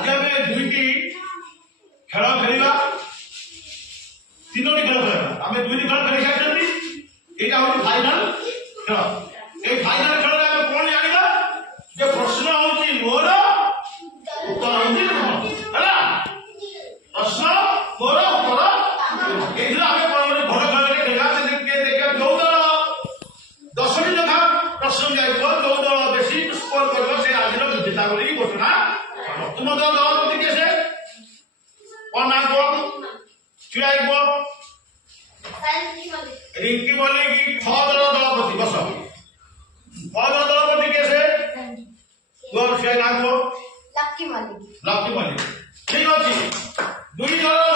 आज आम दुईटी खेल खेलवा तीनोटी खेल खेलवा आम दुईटी खेल खेली सारी यहाँ हूँ फाइनाल खेल ये फाइनाल खेल कौन जाना जो प्रश्न हूँ मोर उत्तर हूँ प्रश्न मोर उत्तर ये आम बड़ खेल खेला देखा जो दल 10टी लेखा प्रश्न जाए जो दल बेसी स्कोर कर आज विजेता बोली घोषणा तुम दल दलपति किए से कौन नाम छुआ रिंकी मल्लिक ख दल दलपति बस ख दल दलपति किए से नाम लक्की मल्लिक ठीक अच्छे दुई दल